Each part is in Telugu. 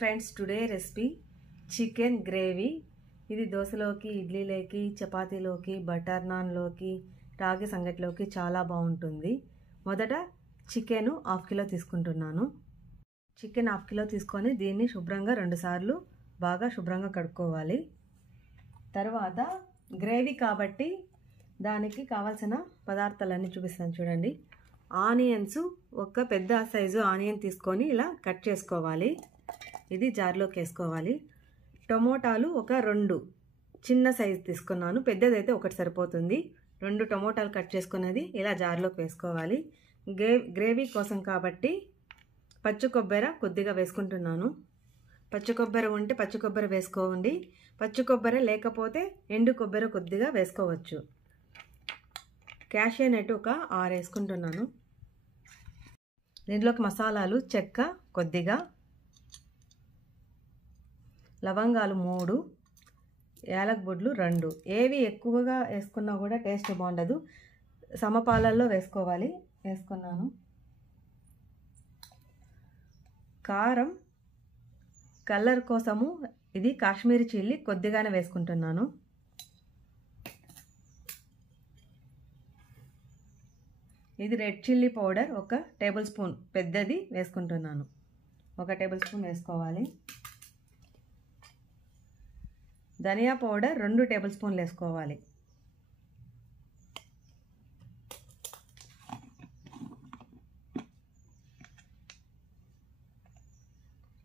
Friends, today recipe chicken gravy. ఇది దోశలోకి, ఇడ్లీలోకి, చపాతీలోకి, బటర్ నాన్లోకి, రాగి సంగటిలోకి చాలా బాగుంటుంది. మొదట చికెన్ 1/2 కిలో తీసుకుంటున్నాను. చికెన్ 1/2 కిలో తీసుకొని దీన్ని శుభ్రంగా 2 సార్లు బాగా శుభ్రంగా కడుక్కోవాలి. తర్వాత గ్రేవీ కాబట్టి దానికి కావాల్సిన పదార్థాలన్నీ చూపిస్తాను చూడండి. ఆనియన్స్, ఒక పెద్ద సైజు ఆనియన్ తీసుకొని ఇలా కట్ చేసుకోవాలి. ఇది జార్లోకి వేసుకోవాలి. టమోటాలు ఒక 2 చిన్న సైజు తీసుకున్నాను, పెద్దదైతే ఒకటి సరిపోతుంది. 2 టమోటాలు కట్ చేసుకున్నది ఇలా జార్లోకి వేసుకోవాలి. గ్రేవీ కోసం కాబట్టి పచ్చి కొబ్బరి కొద్దిగా వేసుకుంటున్నాను. పచ్చి కొబ్బరి ఉంటే పచ్చి కొబ్బరి వేసుకోండి, పచ్చి కొబ్బరి లేకపోతే ఎండు కొబ్బరి కొద్దిగా వేసుకోవచ్చు. క్యాషియూ నట్ ఒక 6 వేసుకుంటున్నాను. దీంట్లోకి మసాలాలు చెక్క కొద్దిగా, లవంగాలు 3, యాలక్ బుడ్లు 2. ఏవి ఎక్కువగా వేసుకున్నా కూడా టేస్ట్ బాగుండదు, సమపాలల్లో వేసుకోవాలి. వేసుకున్నాను. కారం కలర్ కోసము ఇది కాశ్మీరీ చిల్లీ కొద్దిగానే వేసుకుంటున్నాను. ఇది రెడ్ చిల్లీ పౌడర్ ఒక టేబుల్ స్పూన్ పెద్దది వేసుకుంటున్నాను. 1 టేబుల్ స్పూన్ వేసుకోవాలి. ధనియా పౌడర్ 2 టేబుల్ స్పూన్లు వేసుకోవాలి.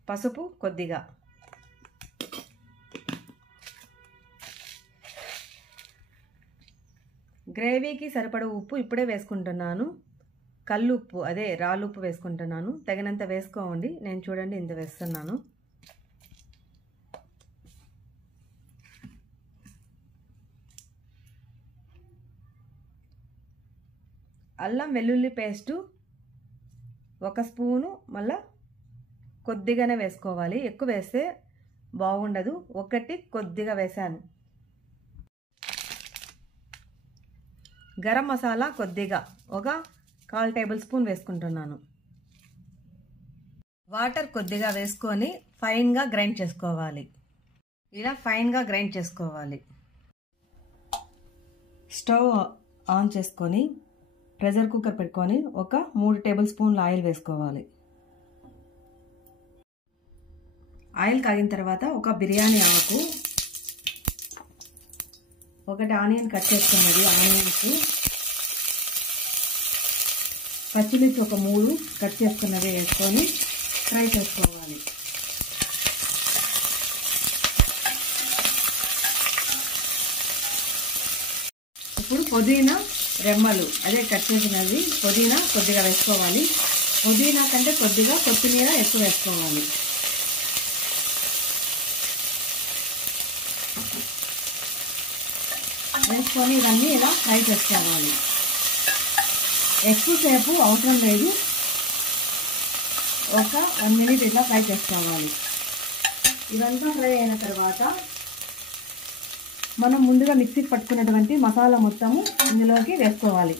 పసుపు కొద్దిగా. గ్రేవీకి సరిపడ ఉప్పు ఇప్పుడే వేసుకుంటున్నాను. కల్లుప్పు, అదే రాళ్ళుప్పు వేసుకుంటున్నాను. తగినంత వేసుకోండి. నేను చూడండి ఇంత వేస్తున్నాను. అల్లం వెల్లుల్లి పేస్టు 1 స్పూను, మళ్ళా కొద్దిగానే వేసుకోవాలి. ఎక్కువ వేస్తే బాగుండదు. 1 కొద్దిగా వేసాను. గరం మసాలా కొద్దిగా ఒక 1/4 టేబుల్ స్పూన్ వేసుకుంటున్నాను. వాటర్ కొద్దిగా వేసుకొని ఫైన్గా గ్రైండ్ చేసుకోవాలి. ఇలా ఫైన్గా గ్రైండ్ చేసుకోవాలి. స్టవ్ ఆన్ చేసుకొని ప్రెషర్ కుక్కర్ పెట్టుకొని ఒక 3 టేబుల్ స్పూన్ల ఆయిల్ వేసుకోవాలి. ఆయిల్ కాగిన తర్వాత ఒక బిర్యానీ ఆకు, 1 ఆనియన్ కట్ చేసుకున్నది, ఆనియన్స్, పచ్చిమిర్చి ఒక 3 కట్ చేసుకున్నది వేసుకొని ఫ్రై చేసుకోవాలి. ఇప్పుడు పుదీనా రెమ్మలు, అదే కట్ చేసినది పుదీనా కొద్దిగా వేసుకోవాలి. పుదీనా కంటే కొద్దిగా కొత్తిమీర ఎక్కువ వేసుకోవాలి. వేసుకొని ఇవన్నీ ఇలా ఫ్రై చేసుకోవాలి. ఎక్కువసేపు అవసరం లేదు, ఒక 1 మినిట్ ఇలా ఫ్రై చేసుకోవాలి. ఇదంతా ఫ్రై అయిన తర్వాత మనం ముందుగా మిక్సీకి పట్టుకున్నటువంటి మసాలా మొత్తము ఇందులోకి వేసుకోవాలి.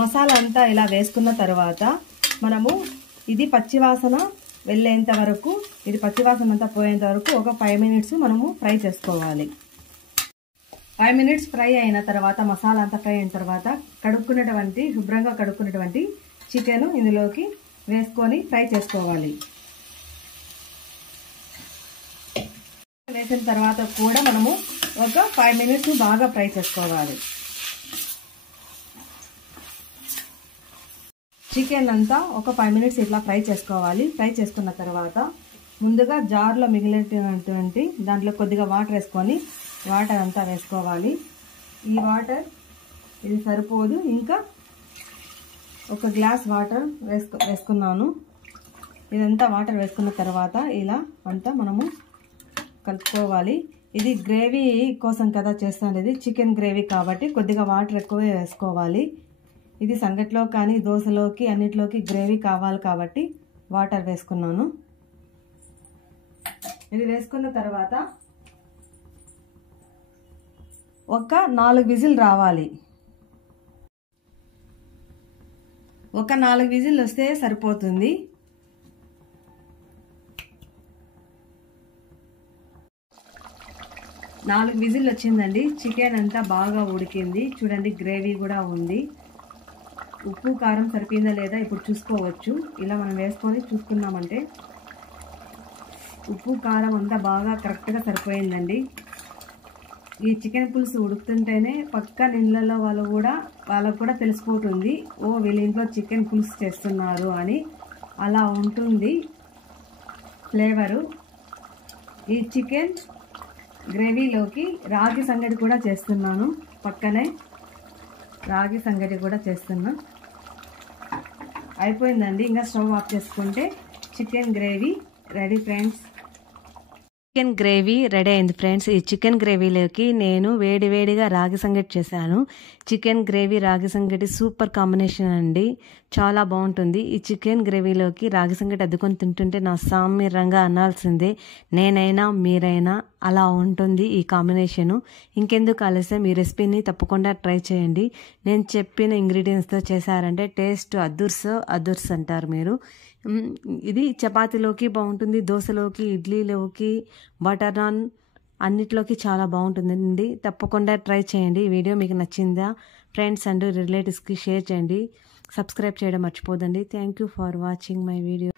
మసాలా అంతా ఇలా వేసుకున్న తర్వాత మనము ఇది పచ్చివాసన వెళ్ళేంత వరకు, ఇది పచ్చివాసన అంతా పోయేంత వరకు ఒక 5 మినిట్స్ మనము ఫ్రై చేసుకోవాలి. 5 మినిట్స్ ఫ్రై అయిన తర్వాత, మసాలా అంతా ఫ్రై అయిన తర్వాత శుభ్రంగా కడుక్కున్నటువంటి చికెన్ ఇందులోకి వేసుకొని ఫ్రై చేసుకోవాలి. వేసిన తర్వాత కూడా మనము ఒక 5 మినిట్స్ బాగా ఫ్రై చేసుకోవాలి. చికెన్ అంతా ఒక 5 మినిట్స్ ఇట్లా ఫ్రై చేసుకోవాలి. ఫ్రై చేసుకున్న తర్వాత ముందుగా జార్లో మిగిలినటువంటి దాంట్లో కొద్దిగా వాటర్ వేసుకొని వాటర్ అంతా వేసుకోవాలి. ఈ వాటర్ ఇది సరిపోదు, ఇంకా 1 గ్లాస్ వాటర్ వేసుకున్నాను. ఇదంతా వాటర్ వేసుకున్న తర్వాత ఇలా అంతా మనము కలుపుకోవాలి. ఇది గ్రేవీ కోసం కదా చేస్తాను, ఇది చికెన్ గ్రేవీ కాబట్టి కొద్దిగా వాటర్ ఎక్కువే వేసుకోవాలి. ఇది సంగట్లో కానీ దోశలోకి అన్నిట్లోకి గ్రేవీ కావాలి కాబట్టి వాటర్ వేసుకున్నాను. ఇది వేసుకున్న తర్వాత ఒక 4 విజిల్ రావాలి. ఒక 4 విజిల్ వస్తే సరిపోతుంది. నాలుగు విజిల్ వచ్చిందండి. చికెన్ అంతా బాగా ఉడికింది. చూడండి గ్రేవీ కూడా ఉంది. ఉప్పు కారం సరిపోయిందా లేదా ఇప్పుడు చూసుకోవచ్చు. ఇలా మనం వేసుకొని చూసుకున్నామంటే ఉప్పు కారం అంతా బాగా కరెక్ట్గా సరిపోయిందండి. ఈ చికెన్ పులుసు ఉడుకుతుంటేనే పక్క ఇళ్ళల్లో వాళ్ళకు కూడా తెలిసిపోతుంది, ఓ వీళ్ళ ఇంట్లో చికెన్ పులుసు చేస్తున్నారు అని. అలా ఉంటుంది ఫ్లేవరు. ఈ చికెన్ గ్రేవీలోకి రాగి సంగటి కూడా చేస్తున్నాను. పక్కనే రాగి సంగటి కూడా చేస్తున్నా. అయిపోయిందండి. ఇంకా స్టవ్ ఆఫ్ చేసుకుంటే chicken gravy ready friends. Chicken gravy ready అయింది ఫ్రెండ్స్. ఈ చికెన్ గ్రేవీలోకి నేను వేడివేడిగా రాగి సంగటి చేశాను. చికెన్ గ్రేవీ రాగి సంగటి సూపర్ కాంబినేషన్ అండి, చాలా బాగుంటుంది. ఈ చికెన్ గ్రేవీలోకి రాగి సంగటి అద్దుకొని తింటుంటే నా సామ్యంగా అనాల్సిందే, నేనైనా మీరైనా. అలా ఉంటుంది ఈ కాంబినేషను. ఇంకెందుకు ఆలస్యం, ఈ రెసిపీని తప్పకుండా ట్రై చేయండి. నేను చెప్పిన ఇంగ్రీడియంట్స్తో చేశారంటే టేస్ట్ అదుర్స్ అంటారు మీరు. ఇది చపాతీలోకి బాగుంటుంది, దోశలోకి, ఇడ్లీలోకి, బటర్ నాన్ అన్నిట్లోకి చాలా బాగుంటుందండి. తప్పకుండా ట్రై చేయండి. ఈ వీడియో మీకు నచ్చిందా ఫ్రెండ్స్ అండ్ రిలేటివ్స్కి షేర్ చేయండి. సబ్స్క్రైబ్ చేయడం మర్చిపోదండి. Thank you for watching my video.